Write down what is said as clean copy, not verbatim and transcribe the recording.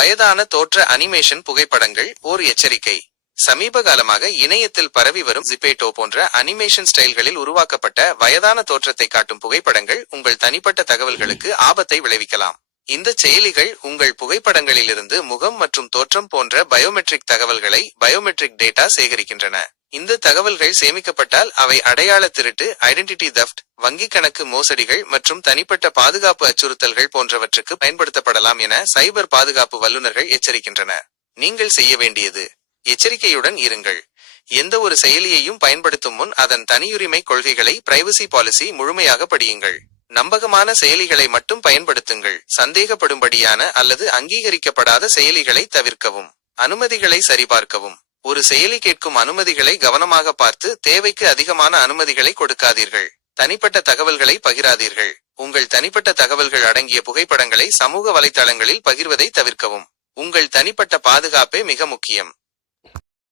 வயதான தோற்ற அனிமேஷன் புகைப்படங்கள் ஓர் எச்சரிக்கை. சமீப காலமாக இணையத்தில் பரவி வரும் ஜிபேட்டோ போன்ற அனிமேஷன் ஸ்டைல்களில் உருவாக்கப்பட்ட வயதான தோற்றத்தை காட்டும் புகைப்படங்கள் உங்கள் தனிப்பட்ட தகவல்களுக்கு ஆபத்தை விளைவிக்கலாம். இந்த செயலிகள் உங்கள் புகைப்படங்களிலிருந்து முகம் மற்றும் தோற்றம் போன்ற பயோமெட்ரிக் தகவல்களை பயோமெட்ரிக் டேட்டா சேகரிக்கின்றன. இந்த தகவல்கள் சேமிக்கப்பட்டால் அவை அடையாள திருட்டு, ஐடென்டிட்டி தெஃப்ட், வங்கி கணக்கு மோசடிகள் மற்றும் தனிப்பட்ட பாதுகாப்பு அச்சுறுத்தல்கள் போன்றவற்றுக்கு பயன்படுத்தப்படலாம் என சைபர் பாதுகாப்பு வல்லுநர்கள் எச்சரிக்கின்றனர். நீங்கள் செய்ய வேண்டியது: எச்சரிக்கையுடன் இருங்கள். எந்த ஒரு செயலியையும் பயன்படுத்தும் முன் அதன் தனியுரிமை கொள்கைகளை பிரைவசி பாலிசி முழுமையாக படியுங்கள். நம்பகமான செயலிகளை மட்டும் பயன்படுத்துங்கள். சந்தேகப்படும்படியான அல்லது அங்கீகரிக்கப்படாத செயலிகளை தவிர்க்கவும். அனுமதிகளை சரிபார்க்கவும். ஒரு செயலி கேட்கும் அனுமதிகளை கவனமாக பார்த்து தேவைக்கு அதிகமான அனுமதிகளை கொடுக்காதீர்கள். தனிப்பட்ட தகவல்களை பகிராதீர்கள். உங்கள் தனிப்பட்ட தகவல்கள் அடங்கிய புகைப்படங்களை சமூக வலைத்தளங்களில் பகிர்வதை தவிர்க்கவும். உங்கள் தனிப்பட்ட பாதுகாப்பே மிக முக்கியம்.